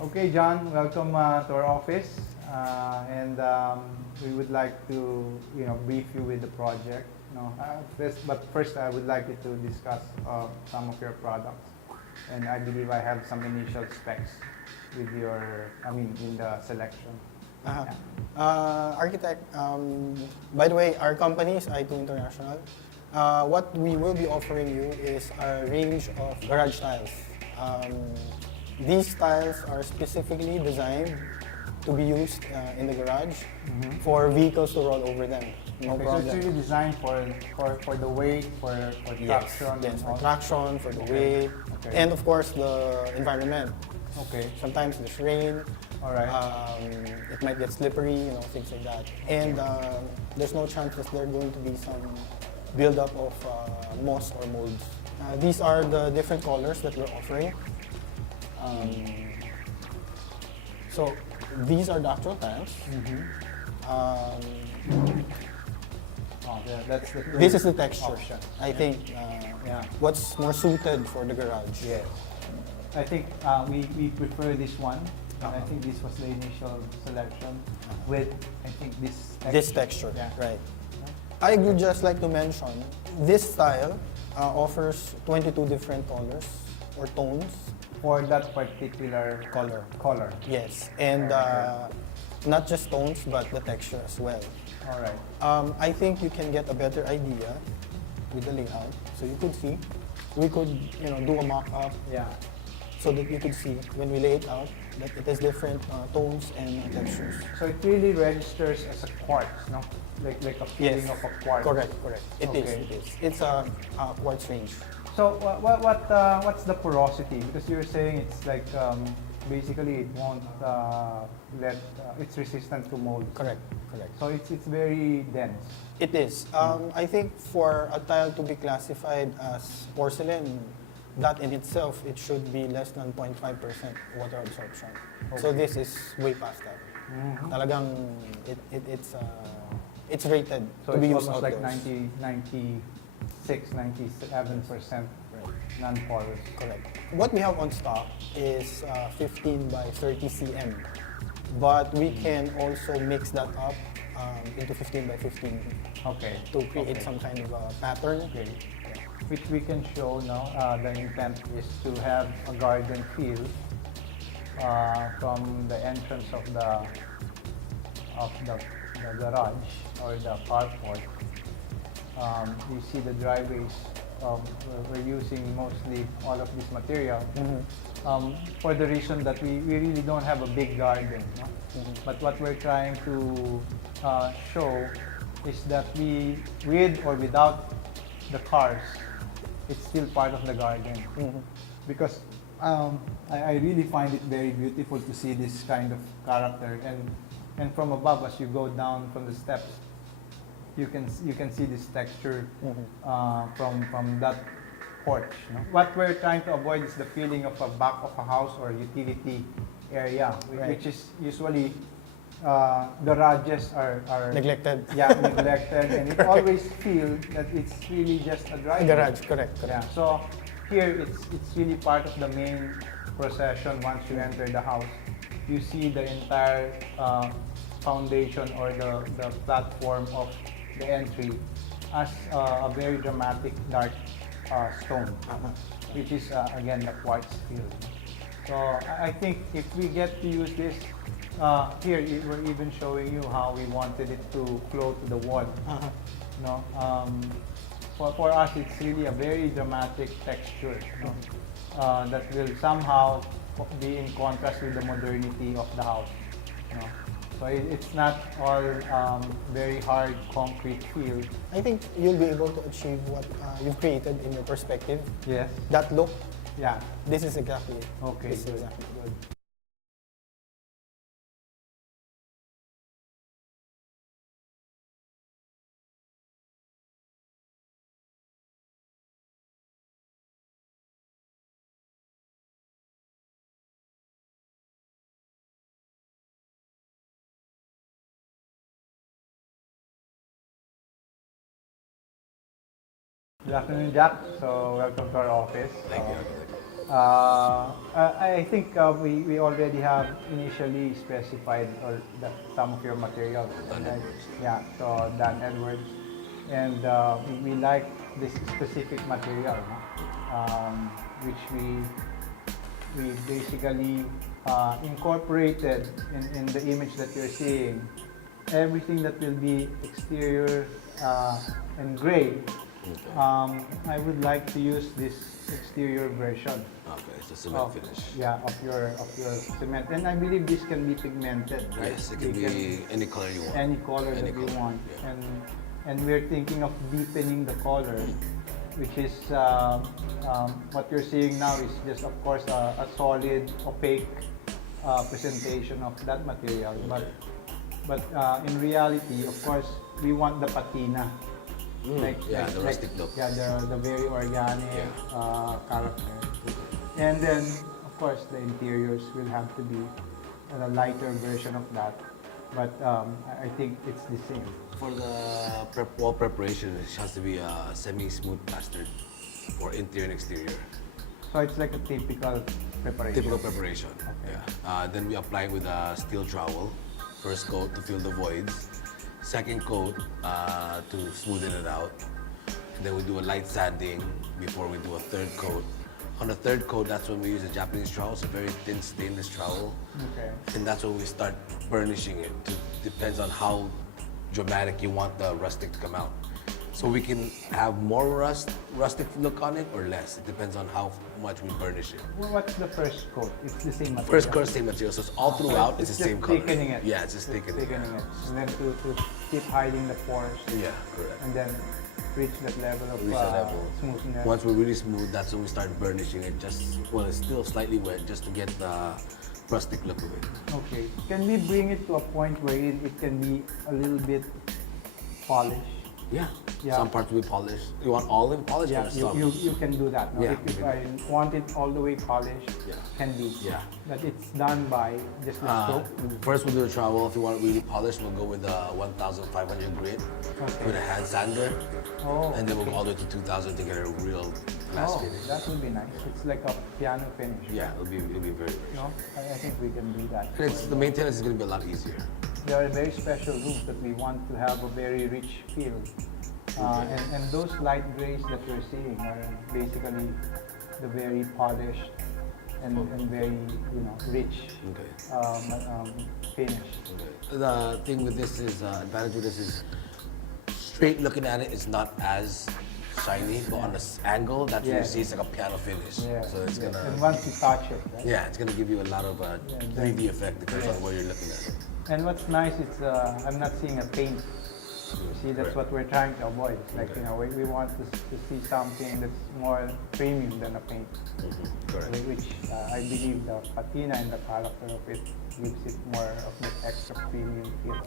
Okay, John, welcome to our office, and we would like to, brief you with the project. But first, I would like you to discuss some of your products, and I believe I have some initial specs with in the selection. Uh-huh. Yeah. Architect, by the way, our company is I2 International. What we will be offering you is a range of garage tiles. These tiles are specifically designed to be used in the garage for vehicles to roll over them. No Okay, problem. so it's really designed for the weight, for Yes, traction. yes, and for all. traction, for the Okay, weight, okay. and of course the environment. Okay, Sometimes there's rain, all right. it might get slippery, things like that. And there's no chance that there's going to be some buildup of moss or molds. These are the different colors that we're offering. So these are the actual tiles. That's the This is the texture. option. I think Yeah. what's more suited for the garage. Yes. I think we prefer this one. And I think this was the initial selection with, I think, this texture. This texture, Yeah. right. I would just like to mention, this style offers 22 different colors or tones. For that particular color. Yes, and not just tones, but the texture as well. All right. I think you can get a better idea with the layout. So you could see, we could do a mock-up Yeah. so that you could see when we lay it out that it has different tones and textures. So it really registers as a quartz, no? Like a feeling of a quartz. Correct. It is. Okay. It is. It's a quartz range. So what's the porosity? Because you're saying it's like basically it won't it's resistant to mold. Correct. So it's very dense. It is. I think for a tile to be classified as porcelain, that in itself, it should be less than 0.5% water absorption. So Okay. this is way past that. Talagang it's rated So to be it's used almost like outdoors. 97% Right. non-porous. Correct. What we have on stock is 15 by 30 cm, but we can also mix that up into 15 by 15 Okay. to create Okay. some kind of a pattern. Okay. Which we can show now. The intent is to have a garden feel from the entrance of the garage or the carport. You see the driveways. We're using mostly all of this material for the reason that we really don't have a big garden. No? But what we're trying to show is that with or without the cars, it's still part of the garden. Because I really find it very beautiful to see this kind of character, and from above, as you go down from the steps, you can see this texture from that porch. No? What we're trying to avoid is the feeling of a back of a house or utility area, Right. which is usually garages are Neglected. Yeah, neglected, and it always feel that it's really just a driveway. Garage, correct. Yeah. So here it's really part of the main procession. Once you enter the house, you see the entire foundation or the platform of the entry as a very dramatic dark stone, which is again the quartz field. So I think if we get to use this here, we're even showing you how we wanted it to flow to the wall. No, for us, it's really a very dramatic texture, no? That will somehow be in contrast with the modernity of the house. No? So it's not all very hard concrete feel. I think you'll be able to achieve what you've created in your perspective. Yes. That look, Yeah. this is exactly it. Okay. This is Good. exactly good. Good afternoon, Jack. So welcome to our office. Thank you. I think we already have initially specified some of your materials. Dan Right? Edwards. Yeah, so Dan Edwards. And we like this specific material, no? Which we basically incorporated in the image that you're seeing. Everything that will be exterior and gray, Okay. I would like to use this exterior version. Okay, it's a cement finish. Yeah, of your cement. And I believe this can be pigmented, right? Yes, it can You be any color you want. any color Any that you color, want. yeah. And we're thinking of deepening the color, which is what you're seeing now is just, of course, a solid, opaque presentation of that material. But in reality, of course, we want the patina. Yeah, the rustic look. Yeah, the very organic Yeah. character. And then, of course, the interiors will have to be a lighter version of that. But I think it's the same. For the wall preparation, it has to be a semi-smooth plastered for interior and exterior. So it's like a typical preparation. Typical preparation. Yeah. Then we apply it with a steel trowel. First coat to fill the voids. Second coat to smoothen it out. And then we do a light sanding before we do a third coat. On the third coat, that's when we use a Japanese trowel, it's a very thin stainless trowel. Okay. And that's when we start burnishing it. Depends on how dramatic you want the rustic to come out. So we can have more rustic look on it or less. It depends on how much we burnish it. Well, what's the first coat? It's the same material. First coat, same material. So it's all throughout, it's the just same color. thickening it. Yeah, it's just thickening. Thickening it. And then to keep hiding the pores. Yeah, correct. And then reach that level of Reach that level. smoothness. Once we're really smooth, that's when we start burnishing it. Well, it's still slightly wet, just to get the rustic look of it. Okay. Can we bring it to a point where it can be a little bit polished? Yeah. Yeah. Some parts will be polished. You want all in polished Yeah, or some? you can do that. No? Yeah, If we I want it all the way polished, Yeah. can be. Yeah. But it's done by just the stroke. First we'll do the trowel. If you want it really polished, we'll go with a 1,500 grit Okay. with a hand sander. Oh, And then we'll go all the way to 2,000 to get a real glass finish. that would be nice. It's like a piano finish. Yeah, it'll be very rich. No, I think we can do that. And the maintenance is going to be a lot easier. There are very special rooms that we want to have a very rich feel. And those light grays that you're seeing are basically the very polished and very rich Okay. finish. The thing with this is, advantage with this is, straight looking at it, it's not as shiny, but on this angle, that's what Yeah. you see, it's like a piano finish. Yeah. So it's yeah. gonna, And once you touch it, right? yeah, it's gonna give you a lot of 3D effect depends Yeah. on where you're looking at it. And what's nice, it's I'm not seeing a paint. You see, that's Correct. what we're trying to avoid. It's like, we want to see something that's more premium than a paint. Correct. Which I believe the patina and the character of it gives it more of that extra premium feel.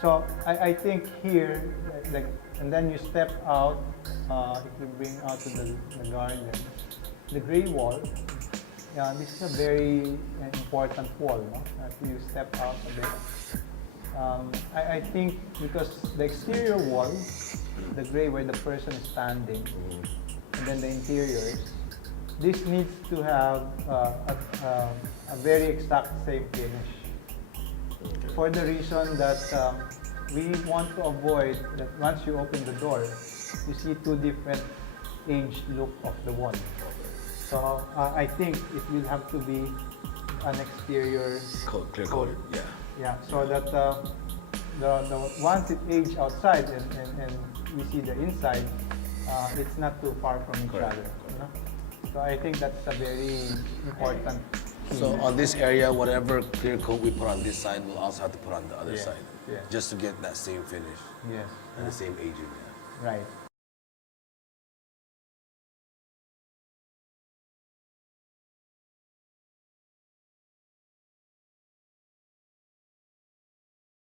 So I think here, and then you step out, if you bring out to the garden, the gray wall, this is a very important wall, no? If you step out a bit. I think because the exterior wall, the gray where the person is standing, and then the interiors, this needs to have a very exact same finish. For the reason that we want to avoid that once you open the door, you see two different aged look of the wall. So I think it will have to be an exterior Clear coat. coated, yeah. Yeah, so that the once it aged outside and we see the inside, it's not too far from each Correct, other. So I think that's a very important key. So on this area, whatever clear coat we put on this side, we'll also have to put on the other Yeah, side. yeah. Just to get that same finish Yes, and the same aging. right.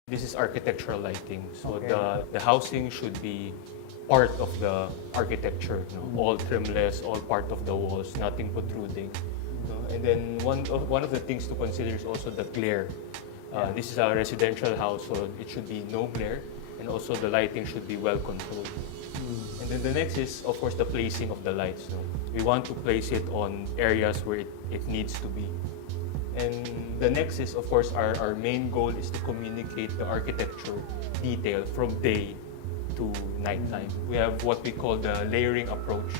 This is architectural lighting. So Okay. the housing should be part of the architecture. All trimless, all part of the walls, nothing protruding. And then one of the things to consider is also the glare. This is a residential house, so it should be no glare, and also the lighting should be well controlled. And then the next is, of course, the placing of the lights. We want to place it on areas where it needs to be. And the next is, of course, our main goal is to communicate the architecture detail from day to nighttime. We have what we call the layering approach.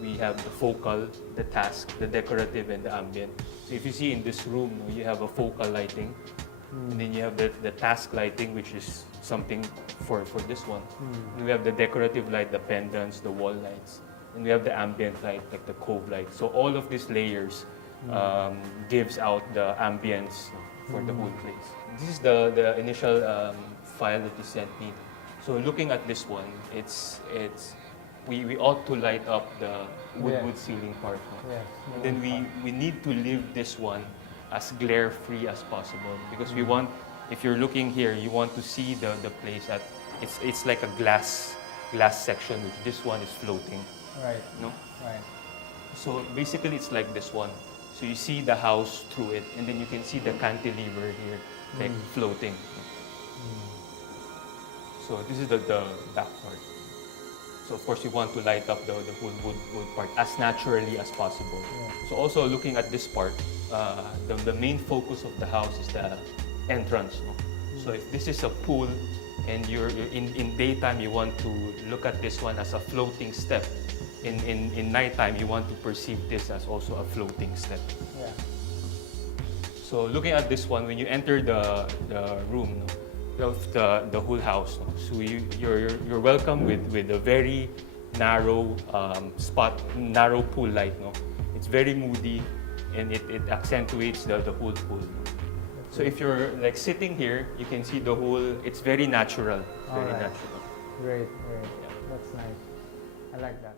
We have the focal, the task, the decorative, and the ambient. So if you see in this room, you have a focal lighting, and then you have the task lighting, which is something for this one. And we have the decorative light, the pendants, the wall lights. And we have the ambient light, like the cove light. So all of these layers gives out the ambience for the whole place. This is the initial file that you sent me. So looking at this one, we ought to light up the wood ceiling part. No? Yes. And then we need to leave this one as glare-free as possible, because we want, if you're looking here, you want to see the place at, it's like a glass section, which this one is floating. Right. No? Right. So basically it's like this one. So you see the house through it, and then you can see the cantilever here, like floating. So this is the back part. So of course you want to light up the whole wood part as naturally as possible. Yeah. So also looking at this part, the main focus of the house is the entrance. No? So if this is a pool and you're in daytime, you want to look at this one as a floating step. In nighttime, you want to perceive this as also a floating step. Yeah. So looking at this one, when you enter the room, no, of the whole house, no, so you're welcome with a very narrow narrow pool light. No, it's very moody, and it accentuates the whole pool. No? So if you're like sitting here, you can see the whole. It's very natural. Very Alright. natural. Great. Great. That's nice. I like that.